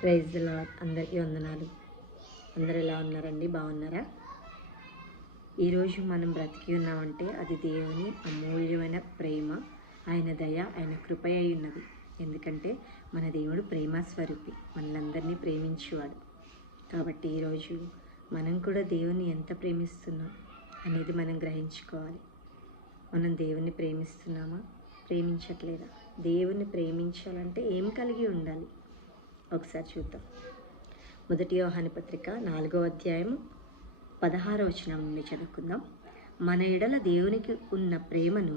Praise the lord. అందరికీ వందనాలు. అందరు ఎలా ఉన్నారండి? బాగున్నారా? ఈరోజు మనం బ్రతికి ఉన్నామంటే అది దేవుని అమూల్యమైన ప్రేమ, ఆయన దయ, ఆయన కృప అయి ఉన్నది. ఎందుకంటే మన దేవుడు ప్రేమ స్వరూపి, మనలందరినీ ప్రేమించేవాడు. కాబట్టి ఈరోజు మనం కూడా దేవుని ఎంత ప్రేమిస్తున్నాం అనేది మనం గ్రహించుకోవాలి. మనం దేవుని ప్రేమిస్తున్నామా, ప్రేమించట్లేదా? దేవుని ప్రేమించాలంటే ఏం కలిగి ఉండాలి? ఒకసారి చూద్దాం. 1 యోహాను పత్రిక 4వ అధ్యాయం 16వ వచనం నుండి చదువుకుందాం. మన ఎడల దేవునికి ఉన్న ప్రేమను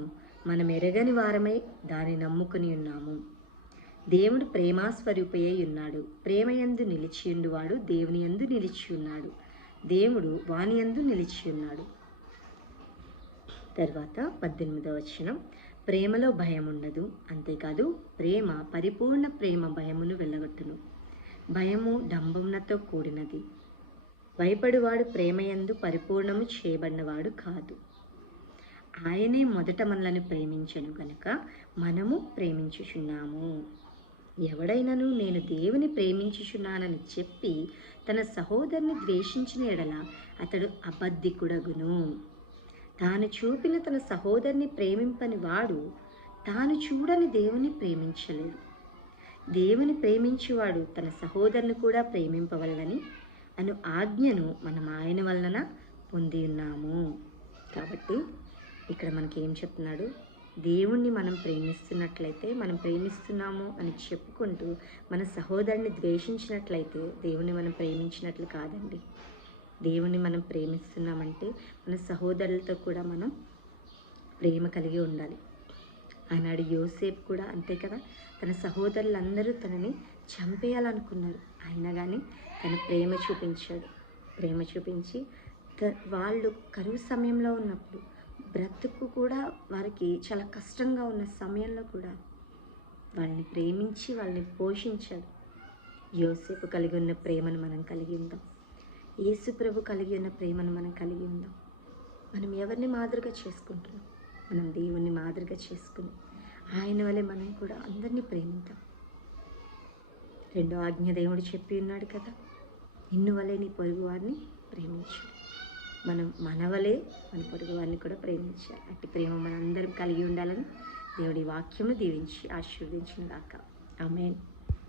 మనం ఎరగని వారమై దాన్ని నమ్ముకుని ఉన్నాము. దేవుడు ప్రేమాస్వరూపి అయి ఉన్నాడు. ప్రేమయందు నిలిచియుండువాడు దేవుని యందు నిలిచి ఉన్నాడు, దేవుడు వాని యందు నిలిచి ఉన్నాడు. తర్వాత 18వ వచనం, ప్రేమలో భయం ఉండదు, అంతేకాదు ప్రేమ పరిపూర్ణ ప్రేమ భయమును వెళ్ళగొట్టును. భయము డంబమునతో కూడినది. భయపడువాడు ప్రేమయందు పరిపూర్ణము చేయబడినవాడు కాదు. ఆయనే మొదట మనలను ప్రేమించను గనుక మనము ప్రేమించుచున్నాము. ఎవడైనను నేను దేవుని ప్రేమించుచున్నానని చెప్పి తన సహోదరుని ద్వేషించిన ఎడల అతడు అబద్ధికుడగును. తాను చూపిన తన సహోదరుని ప్రేమింపని వాడు తాను చూడని దేవుని ప్రేమించలేడు. దేవుని ప్రేమించువాడు తన సహోదరుని కూడా ప్రేమింపవలనని అను ఆజ్ఞను మనం ఆయన వలన పొంది ఉన్నాము. కాబట్టి ఇక్కడ మనకి ఏం చెప్తున్నాడు? దేవుణ్ణి మనం ప్రేమిస్తున్నట్లయితే, మనం ప్రేమిస్తున్నాము అని చెప్పుకుంటూ మన సహోదరుని ద్వేషించినట్లయితే దేవుణ్ణి మనం ప్రేమించినట్లు కాదండి. దేవుణ్ణి మనం ప్రేమిస్తున్నామంటే మన సహోదరులతో కూడా మనం ప్రేమ కలిగి ఉండాలి. ఆనాడు యోసేపు కూడా అంతే కదా, తన సహోదరులందరూ తనని చంపేయాలనుకున్నారు, అయినా కానీ తన ప్రేమ చూపించాడు. ప్రేమ చూపించి వాళ్ళు కరువు సమయంలో ఉన్నప్పుడు, బ్రతుకు కూడా వారికి చాలా కష్టంగా ఉన్న సమయంలో కూడా వాళ్ళని ప్రేమించి వాళ్ళని పోషించాడు. యోసేపు కలిగి ఉన్న ప్రేమను మనం కలిగి ఉందాం. యేసు ప్రభు కలిగి ఉన్న ప్రేమను మనం కలిగి ఉందాం. మనం ఎవరిని మాదిరిగా చేసుకుంటున్నాం? మనం దేవుణ్ణి మాదిరిగా చేసుకుని ఆయన వలె మనం కూడా అందరినీ ప్రేమిద్దాం. 2వ ఆజ్ఞ దేవుడు చెప్పి ఉన్నాడు కదా, నిన్ను వలె నీ పొరుగు వారిని ప్రేమించు. మనం మన వలె మన పొరుగు వారిని కూడా ప్రేమించాలి. అట్టి ప్రేమ మనందరం కలిగి ఉండాలని దేవుడి వాక్యము దీవించి ఆశీర్వదించును గాక. ఆమేన్.